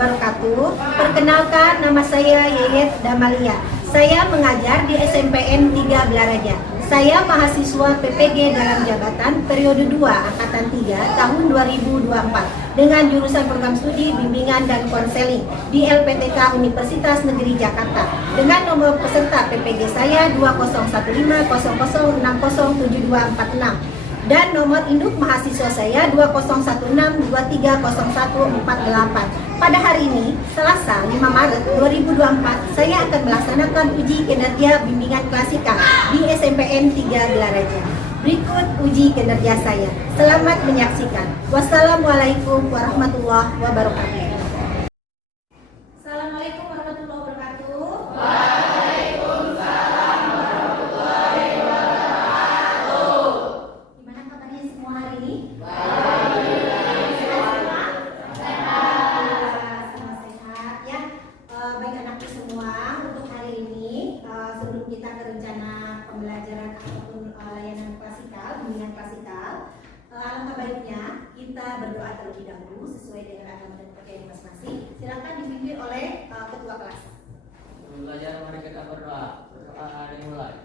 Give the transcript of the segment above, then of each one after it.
wabarakatuh. Perkenalkan, nama saya Yeyet Damalia. Saya mengajar di SMPN 3 Blaraja. Saya mahasiswa PPG dalam jabatan periode 2 Angkatan 3 tahun 2024 dengan jurusan program studi bimbingan dan konseling di LPTK Universitas Negeri Jakarta dengan nomor peserta PPG saya 201500607246 dan nomor induk mahasiswa saya 2016230148. Pada hari ini, Selasa 5 Maret 2024, saya akan melaksanakan uji kinerja bimbingan klasika di SMPN 3 Blaraja. Berikut uji kinerja saya. Selamat menyaksikan. Wassalamualaikum warahmatullahi wabarakatuh. Assalamualaikum warahmatullahi wabarakatuh. Kita ke rencana pembelajaran ataupun layanan klasikal, bimbingan klasikal, alangkah baiknya kita berdoa terlebih dahulu sesuai dengan agama dan kepercayaan masing-masing. Silakan dipimpin oleh ketua kelas. Belajar, mari kita berdoa. Berdoa dimulai.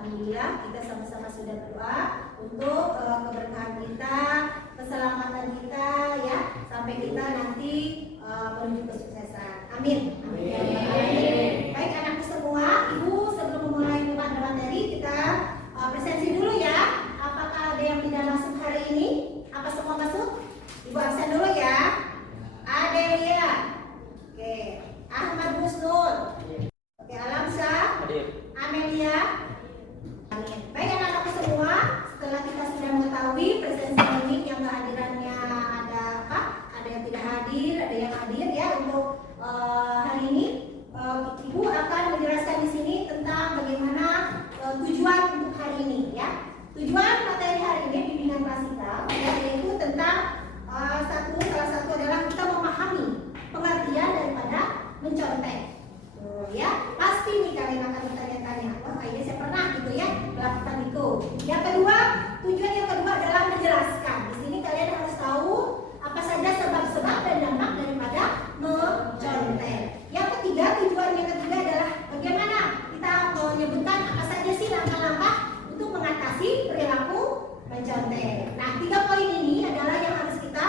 Alhamdulillah kita sama-sama sudah berdoa untuk keberkahan kita, keselamatan kita ya, sampai kita nanti menuju kesuksesan. Amin. Amin. Baik anakku semua, Ibu sebelum memulai pada materi kita presensi dulu ya. Apakah ada yang tidak masuk hari ini? Apa semua masuk? Ibu absen dulu ya. Adelia. Oke. Ahmad Husnul. Oke, Alamsa. Amelia. Baik anak-anakku semua, setelah kita sudah mengetahui presensi ini yang kehadirannya ada apa? Ada yang tidak hadir, ada yang hadir ya untuk hari ini. Ibu akan menjelaskan di sini tentang bagaimana tujuan untuk hari ini ya. Tujuan materi hari ini bimbingan klasikal yaitu tentang salah satu adalah kita memahami pengertian daripada mencontek. Ya, pasti nih kalian akan bertanya-tanya, wah kayaknya saya pernah gitu ya melakukan itu. Yang kedua, tujuan yang kedua adalah menjelaskan. Di sini kalian harus tahu apa saja sebab-sebab dan dampak daripada mencontek. Yang ketiga, tujuan yang ketiga adalah bagaimana kita menyebutkan apa saja sih langkah-langkah untuk mengatasi perilaku mencontek. Nah, 3 poin ini adalah yang harus kita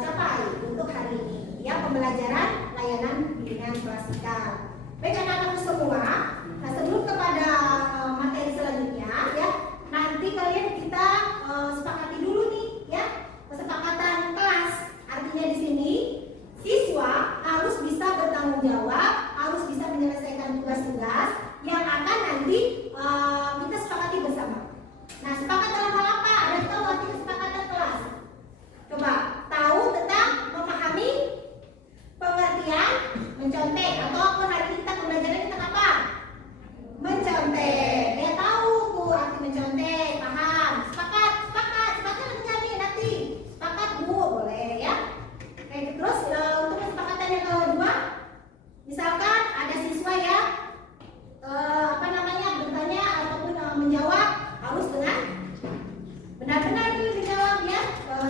capai untuk hari ini. Ya, pembelajaran layanan bimbingan klasikal. Baik anak-anakku semua, nah sebelum kepada materi selanjutnya ya, nanti kalian kita sepakati dulu nih ya, kesepakatan kelas. Artinya di sini siswa harus bisa bertanggung jawab, harus bisa menyelesaikan tugas-tugas yang akan nanti kita sepakati bersama. Nah, sepakat dalam hal apa? Ada tahu arti kesepakatan kelas? Coba tahu tentang memahami pengertian mencontek atau hari ini kita pembelajaran tentang apa? Mencontek. Ya tahu tuh arti mencontek, paham? Sepakat nih nanti. Sepakat Bu, boleh ya. Oke, terus untuk kesepakatan yang kedua, misalkan ada siswa ya bertanya ataupun menjawab harus dengan benar-benar nih dijawab ya,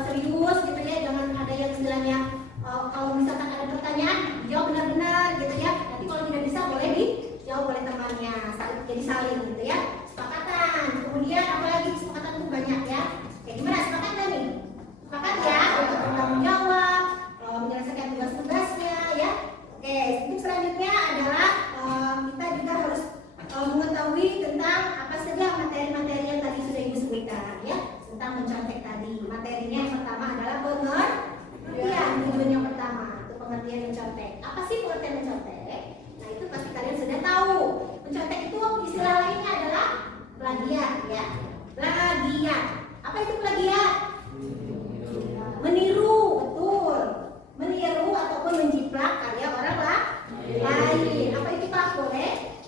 serius gitu ya, jangan ada yang istilahnya kalau misalkan ada pertanyaan mencontek. Apa sih pengertian mencontek? Nah, itu pasti kalian sudah tahu. Mencontek itu istilah lainnya adalah plagiat, ya. Plagiat. Apa itu plagiat? Meniru, betul. Meniru ataupun menjiplak karya orang lain. Apa itu Pak? Boleh?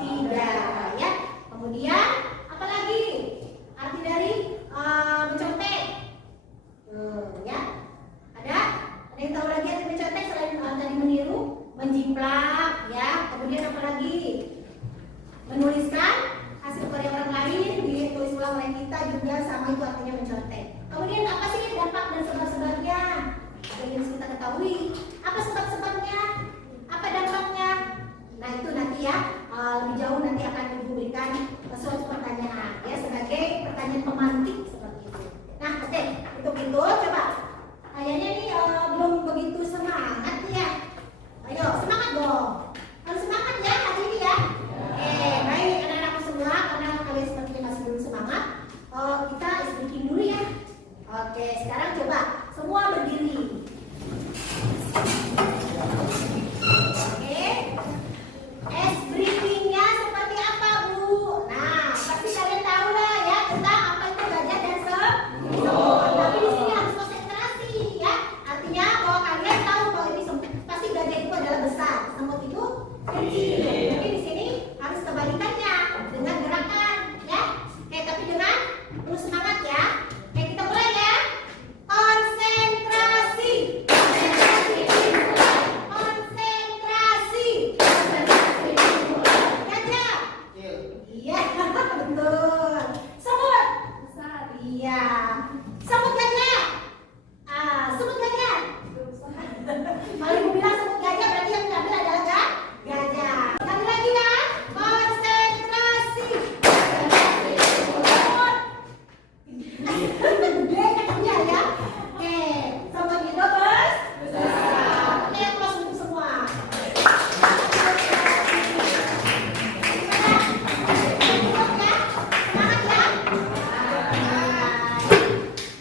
Tidak, ya. Kemudian apa lagi arti dari mencontek? Ya. Ada yang tahu lagi arti mencontek selain tadi meniru, menjiplak, ya. Kemudian apa lagi? Menuliskan hasil karya orang lain ditulis ulang oleh kita juga sama itu artinya mencontek. Kemudian apa sih dampak dan sebab-sebabnya? Ada yang harus kita ketahui. Apa sebab-sebabnya? Apa dampaknya? Nah, itu nanti ya lebih jauh nanti akan Ibu berikan suatu pertanyaan ya sebagai pertanyaan pemantik seperti itu. Nah, oke, untuk itu coba kayaknya nih belum begitu semangat ya. Ayo semangat dong. Harus semangat ya hari ini ya. Oke, baik anak-anakku semua, karena kalian sepertinya masih belum semangat, kita ice breaking dulu ya. Oke, sekarang coba semua berdiri. Oke, ice breaking-nya seperti apa, Bu? Nah, pasti kalian tahu lah ya tentang apa itu gajah dan semut. Tapi di sini harus konsentrasi ya. Artinya bahwa kalian tahu bahwa ini pasti gajah itu adalah besar, semut itu kecil. Jadi di sini harus kebalikannya dengan gerakan ya. Oke, tapi dengan terus semangat ya. Oke, kita mulai ya. Konsentrasi. Konsentrasi. Gajah. Iya, betul. Semut. Besar. Iya. Semut gajah. Semut gajah. Kalau Ibu bilang semut gajah berarti yang diambil adalah gajah. Sekali lagi ya. Konsentrasi. Semut. Gede kakinya ya. Oke, semut itu besar. Oke, close untuk semua.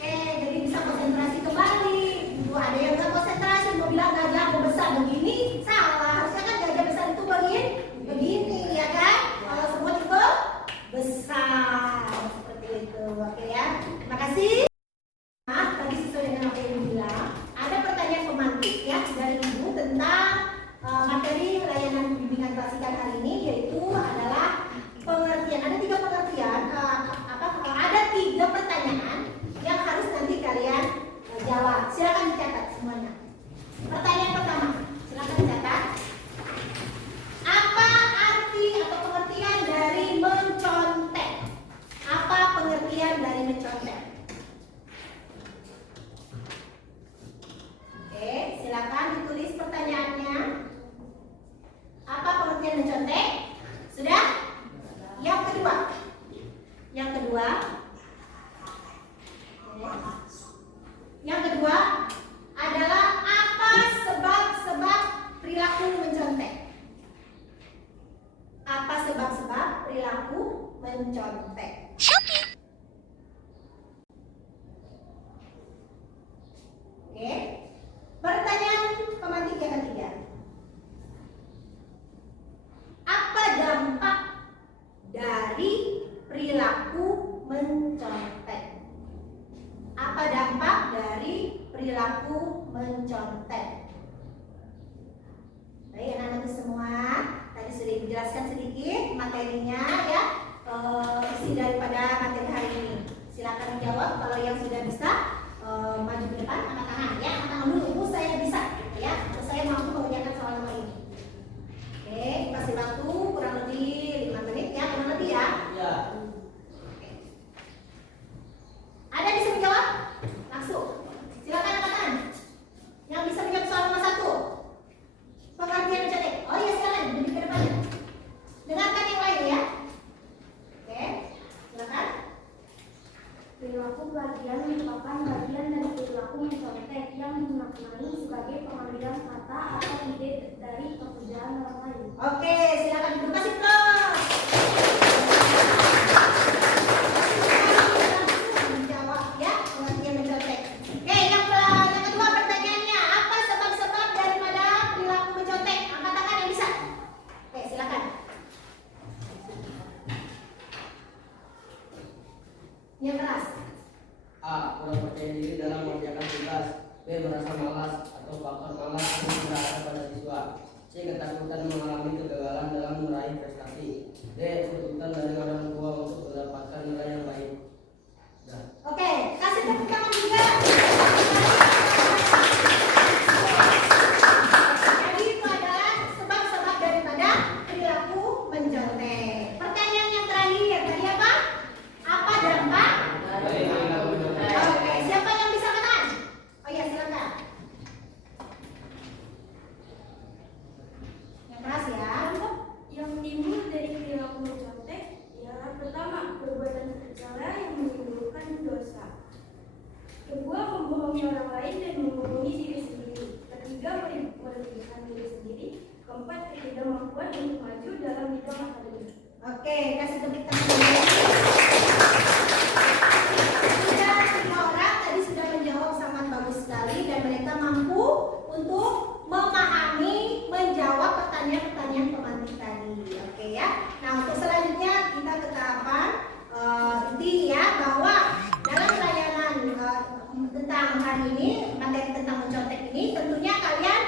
Oke, jadi bisa konsentrasi kembali. Tuh, ada yang nggak konsentrasi, mau bilang gajah mau besar begini, salah. Harusnya kan gajah besar itu begini, ya kan? Kalau semut itu besar seperti itu. Oke ya, terima kasih. Nah, tadi sesuai dengan apa yang Ibu bilang, ada pertanyaan pemantik ya dari Ibu tentang materi layanan bimbingan klasikal hari ini, yaitu adalah pengertian. Ada 3 pengertian, ada 3 pertanyaan yang harus nanti kalian jawab. Silakan dicatat semuanya. Pertanyaan pertama, silakan dicatat. Apa arti atau pengertian dari mencontek? Apa pengertian dari mencontek? Oke, silakan ditulis pertanyaannya. Apa pengertian mencontek? Sudah? Yang kedua. Yang kedua. Yang kedua adalah apa sebab-sebab perilaku mencontek? Apa sebab-sebab perilaku mencontek? Oke. Pertanyaan pemantik yang ketiga. Apa dampak dari perilaku mencontek? Apa dampak dari perilaku mencontek? Baik anak-anak semua, tadi sudah dijelaskan sedikit materinya ya, isi daripada materi hari ini. Silakan menjawab kalau yang sudah bisa maju ke depan, angkat tangan ya, angkat tangan dulu. Bu, saya bisa ya, saya mampu mengerjakan soal-soal ini. Oke, kasih waktu kurang lebih 5 menit ya, kurang lebih ya. Ya. Ada yang bisa menjawab? Langsung. Silakan angkat tangan. Yang bisa menjawab soal nomor 1. Pengertian mencontek. Oh iya, silakan duduk ke depan. Dengarkan yang lain ya. Oke, silakan. Perilaku plagiat merupakan bagian dari perilaku mencontek yang dimaknai sebagai pengambilan kata atau ide dari pekerjaan orang lain. Oke, silakan duduk, kasih plus. Menjawab ya, pengertian mencontek. Oke, yang kedua pertanyaannya, apa sebab-sebab daripada C. Ketakutan mengalami kegagalan dalam meraih prestasi. D. Tuntutan dari orang tua untuk mendapatkan nilai yang baik. Oke, kasih tepuk tangan juga. Jadi itu adalah sebab-sebab daripada perilaku mencontek. Pertanyaan yang terakhir tadi apa? Apa dampak? Oke, siapa yang bisa menang? Oh iya, silakan. Yang keras ya. Yang timbul dari perilaku mencontek ialah pertama, perbuatan tercela yang menimbulkan dosa. Kedua, membohongi orang lain dan membohongi diri sendiri. Ketiga, merugikan diri sendiri. Keempat, ketidakmampuan untuk maju dalam bidang akademik. Oke, kasih tepuk tangan dulu. Sudah 5 orang tadi sudah menjawab sangat bagus sekali dan mereka mampu untuk memahami, menjawab pertanyaan-pertanyaan pemantik tadi. Oke ya. Nah, untuk selanjutnya kita ke tahapan inti ya, bahwa dalam layanan tentang hari ini, materi tentang mencontek ini, tentunya kalian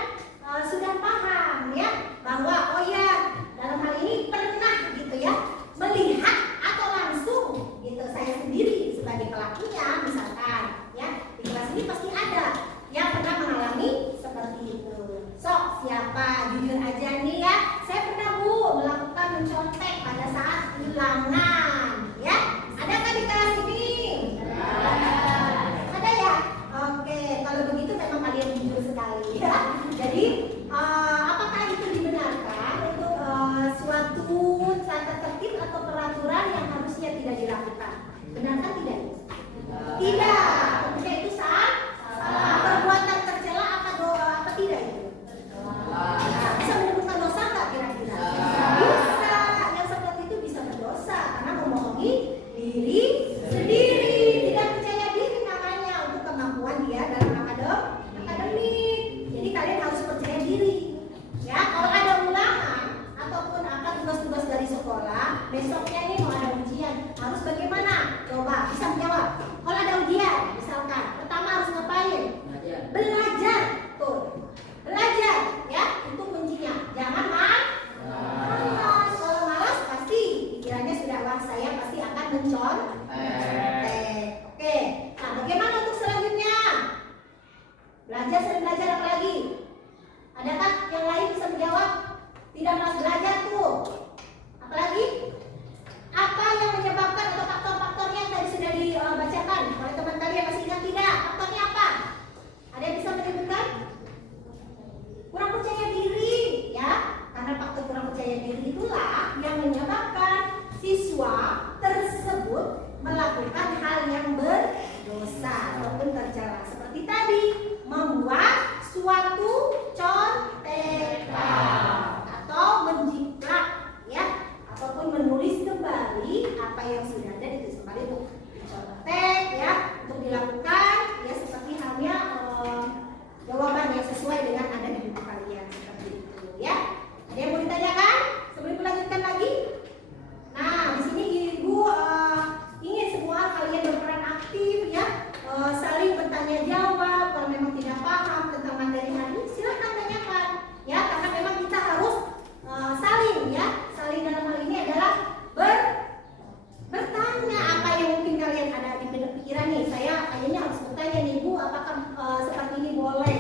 sudah paham ya, bahwa oh ya, dalam hal ini pernah gitu ya melihat atau langsung gitu saya sendiri sebagai pelakunya misalkan ya, di kelas ini pasti ada yang pernah mengalami seperti itu. Sok siapa jujur aja nih ya, saya pernah Bu melakukan mencontek pada saat ulangan ya. Ada kan di kelas ini? Ada ya? Oke, kalau begitu memang kalian jujur sekali ya. Jadi apakah itu dibenarkan untuk suatu tata tertib atau peraturan yang harusnya tidak dilakukan? Benarkah tidak? Tidak. Tentunya itu salah. Perbuatan tercela apa tidak itu? Bisa menimbulkan dosa nggak kira-kira? Bisa. Yang seperti itu bisa berdosa karena membohongi diri sendiri, tidak percaya diri namanya untuk kemampuan dia dalam akademik. Jadi kalian harus percaya diri. Ya, kalau ada ulangan ataupun apa tugas-tugas dari sekolah, besoknya ini mau ada ujian, harus bagaimana? Coba bisa menjawab. Kalau ada ujian, misalkan, pertama harus ngapain? Belajar, tuh. Belajar, ya, itu kuncinya. Jangan malas. Kalau malas pasti pikirannya sudah wah saya pasti akan mencontek. Oke, nah bagaimana untuk selanjutnya? Belajar, sering belajar apa lagi? Adakah yang lain bisa menjawab? Tidak malas belajar tuh. Apalagi? Apa yang menyebabkan atau faktor-faktornya yang tadi sudah dibacakan oleh teman kalian, masih ingat tidak? Faktornya apa? Ada yang bisa menyebutkan? Kurang percaya diri, ya. Karena faktor kurang percaya diri itulah yang menyebabkan siswa tersebut melakukan hal yang berdosa ataupun tercela. Seperti tadi, membuat suatu contekan atau menjiplak, ya, ataupun menulis kembali apa yang sudah ada ditulis kembali untuk dicontek, ya, untuk dilakukan, ya, seperti halnya jawaban yang sesuai dengan ada di buku kalian seperti itu, ya. Ada yang mau ditanyakan sebelum melanjutkan lagi? Nah, di sini Ibu ingin semua kalian berperan aktif, ya, saling bertanya jawab. Kalau memang tidak paham tentang materi hari ini, silahkan tanyakan, ya, karena memang kita harus saling, ya, saling dalam hal ini adalah bertanya apa yang mungkin kalian ada di pikiran nih. Saya kayaknya harus bertanya nih Bu, apakah seperti ini boleh?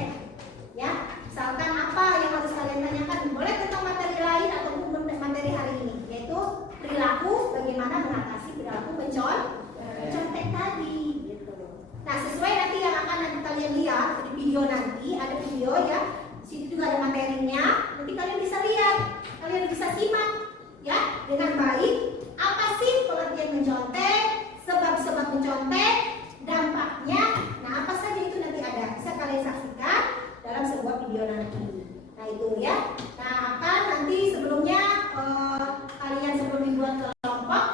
Ya, misalkan apa yang harus kalian tanyakan? Boleh tentang materi lain ataupun materi hari ini, yaitu perilaku, bagaimana mengatasi perilaku mencontek tadi, gitu. Nah, sesuai nanti yang akan nanti kalian lihat di video nanti, ada video ya. Di sini juga ada materinya. Nanti kalian bisa lihat, kalian bisa simak, ya, dengan baik. Apa sih pengertian mencontek, sebab-sebab mencontek, dampaknya, nah apa saja itu nanti ada, bisa kalian saksikan dalam sebuah video nanti. Nah itu ya. Nah akan nanti sebelumnya kalian sebelum dibuat kelompok,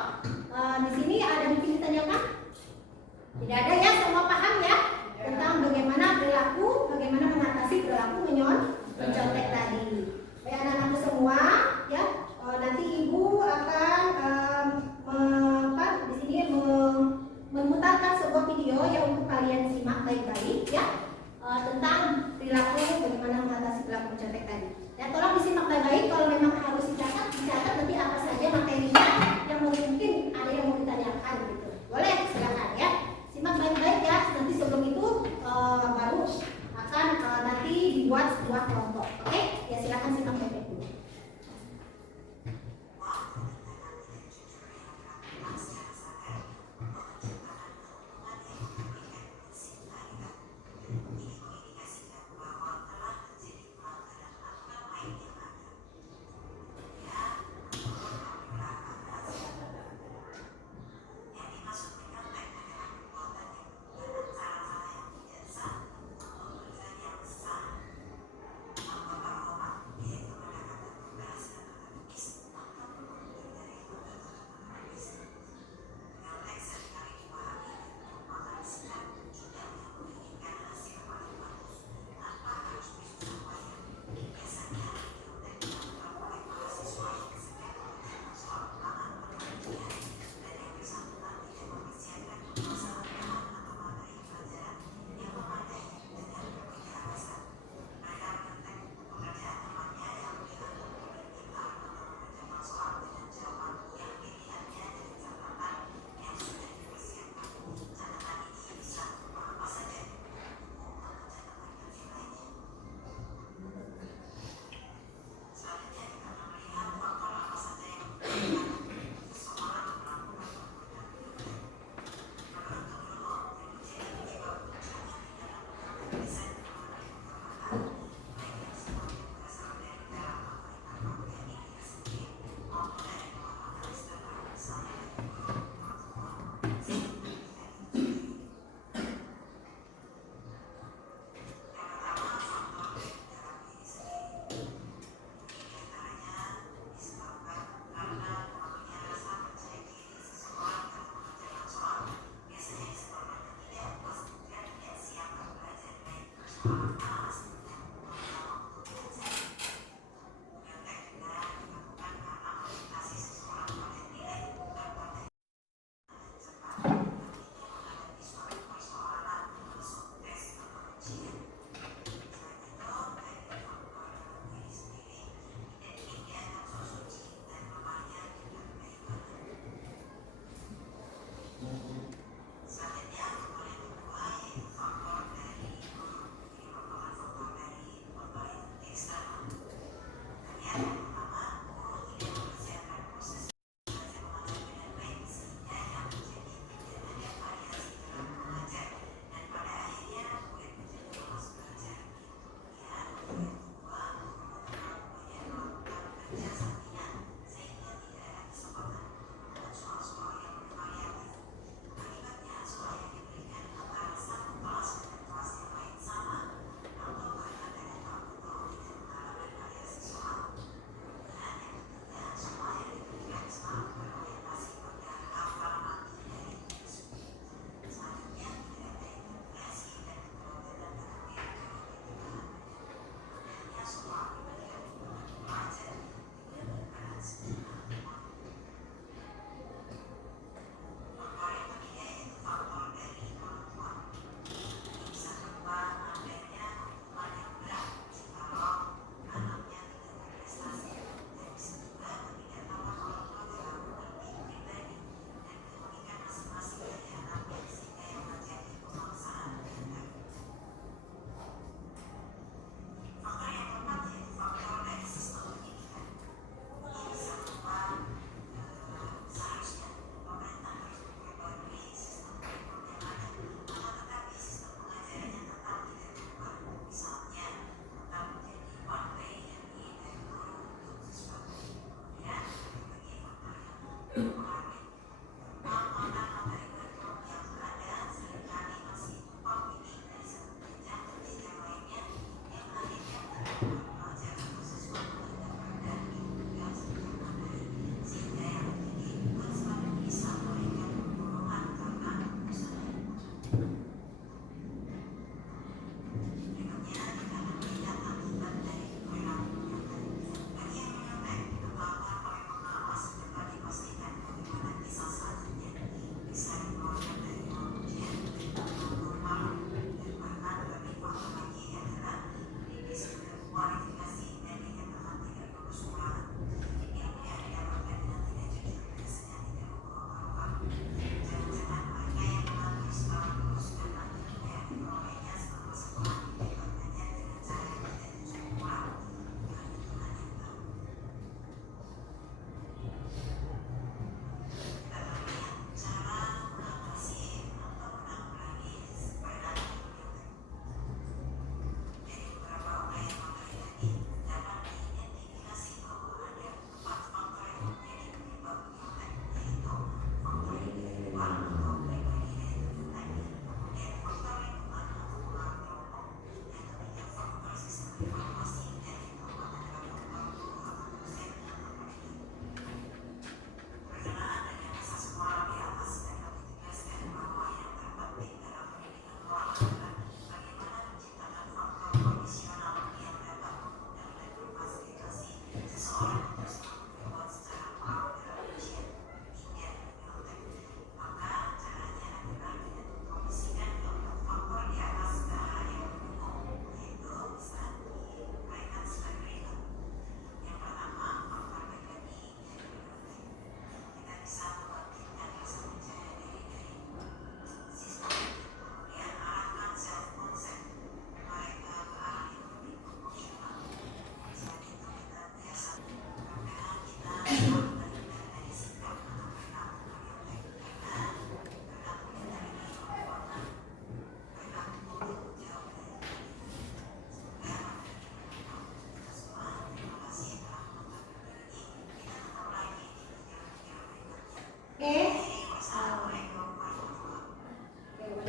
di sini ada mungkin ditanyakan? Tidak ada ya, semua paham ya tentang bagaimana perilaku, bagaimana mengatasi perilaku mencontek tadi. Baik anak-anakku semua, ya. Nanti Ibu akan di sini memutarkan sebuah video yang untuk kalian simak baik-baik, ya, tentang perilaku, bagaimana mengatasi perilaku mencontek tadi. Ya,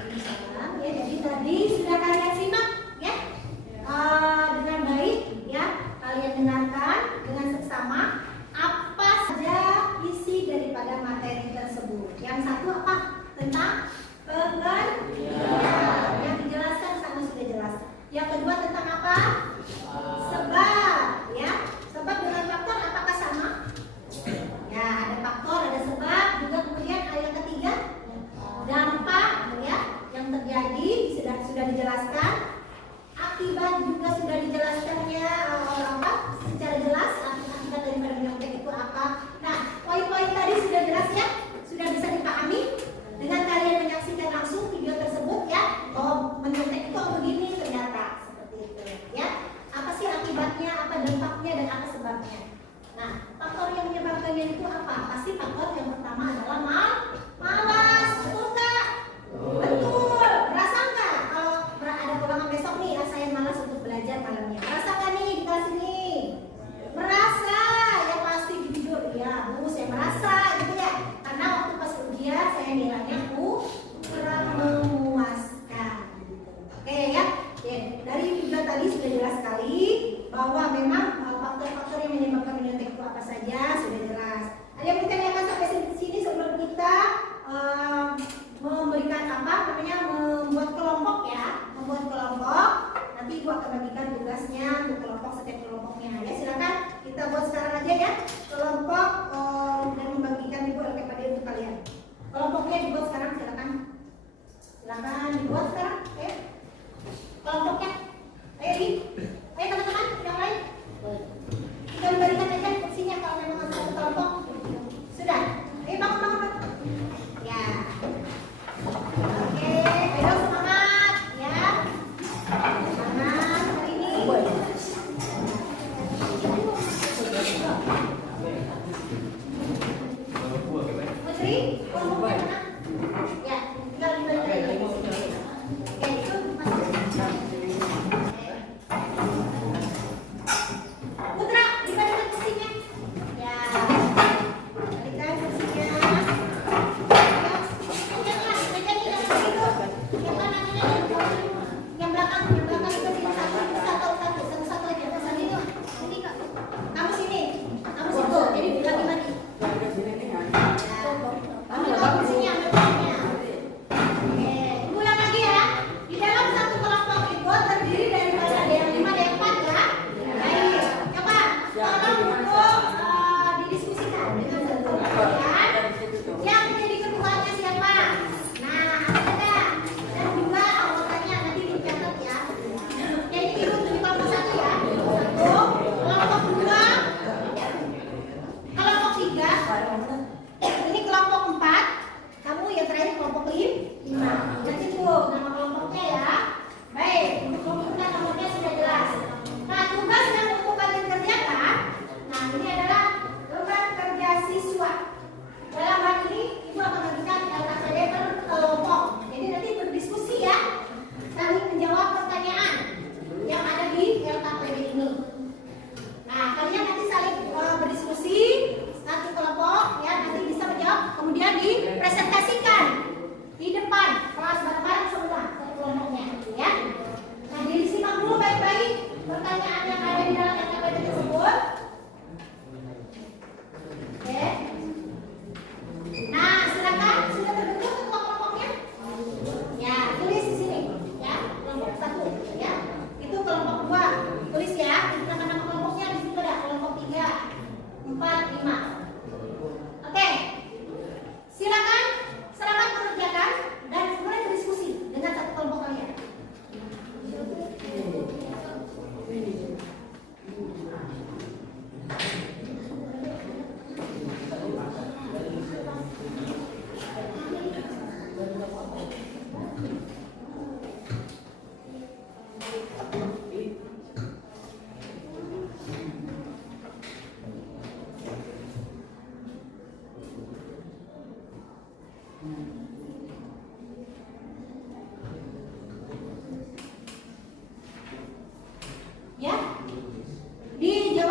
Waalaikumsalam. Ya, jadi tadi sudah kalian simak ya. Dengan baik ya. Kalian dengarkan dengan seksama apa saja isi daripada materi tersebut. Yang satu apa? Tentang pengertian. Yang dijelaskan sama sudah jelas. Yang kedua tentang apa? Sebab ya. Sebab dengan faktor apakah sama? Ya, ada faktor, ada sebab, juga kemudian yang ketiga dampak ya yang terjadi sudah dijelaskan, akibat juga sudah dijelaskannya apa secara jelas akibat daripada menyontek itu apa. Nah, poin-poin tadi sudah jelas ya, sudah bisa dipahami dengan kalian menyaksikan langsung video tersebut ya. Oh, menyontek itu begini ternyata seperti itu ya. Apa sih akibatnya, apa dampaknya dan apa sebabnya. Nah, faktor yang menyebabkannya itu apa? Pasti faktor yang pertama adalah malas, betul nggak? Betul. Merasa nggak kalau ada ulangan besok nih, saya malas untuk belajar malamnya? Merasa nggak nih di kelas ini? Merasa, ya pasti jujur. Ya, Bu, saya merasa gitu ya. Karena waktu pas ujian saya nilainya kurang memuaskan. Oke ya. Oke, dari video tadi sudah jelas sekali bahwa memang faktor-faktor yang menyebabkan menyontek itu apa saja sudah jelas. Ada yang bertanyakan sampai sini sebelum kita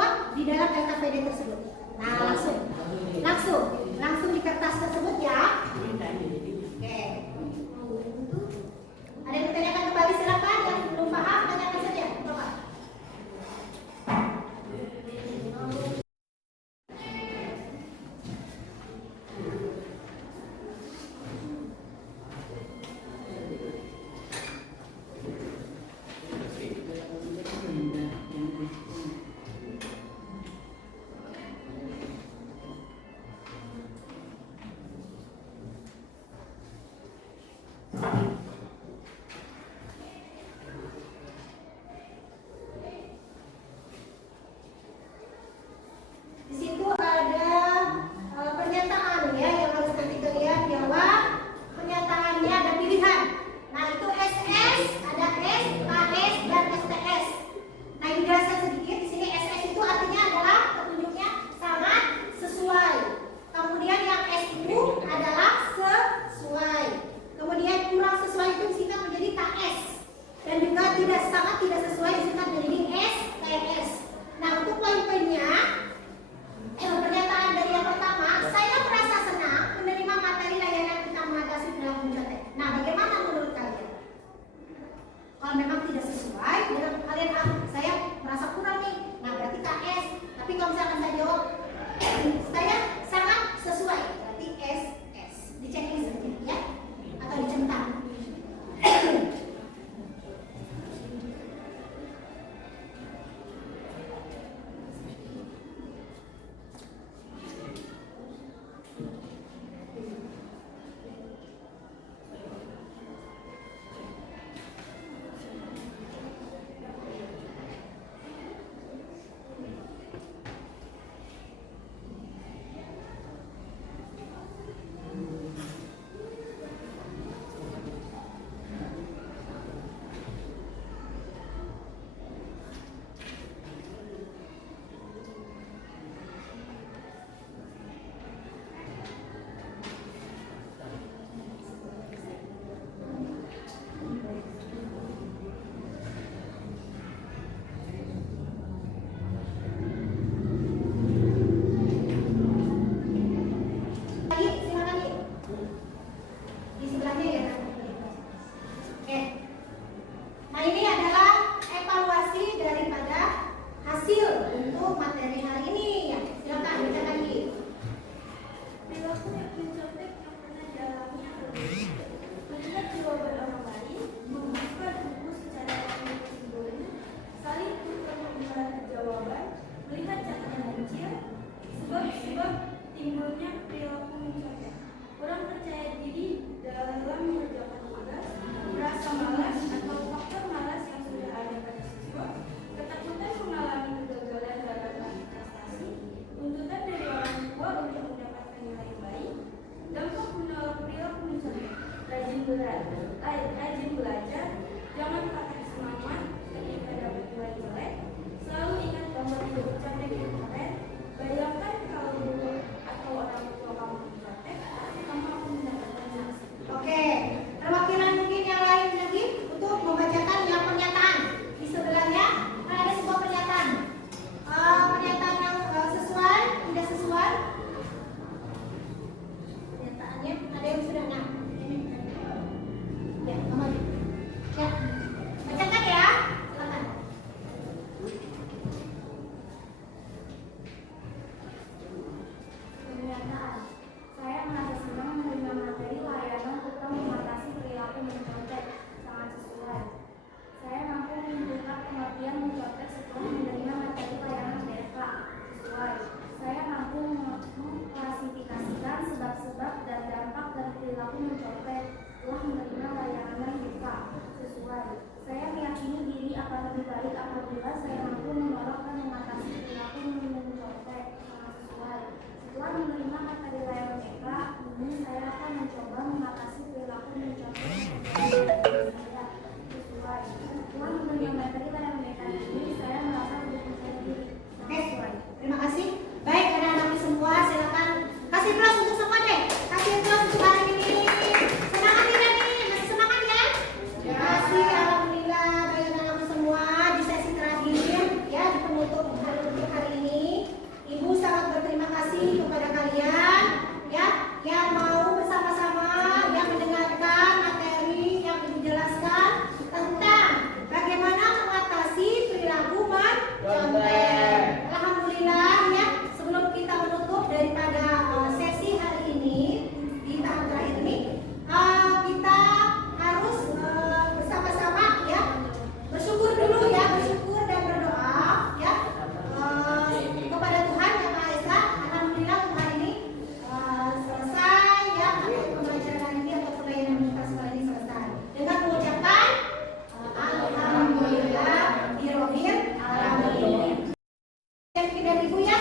uang di dalam LKPD tersebut. Nah, langsung di kertas tersebut ya. Oke. Ada yang ditanyakan kembali, silakan. Yang belum paham tanyakan saja. Coba. Sekian Ibu ya.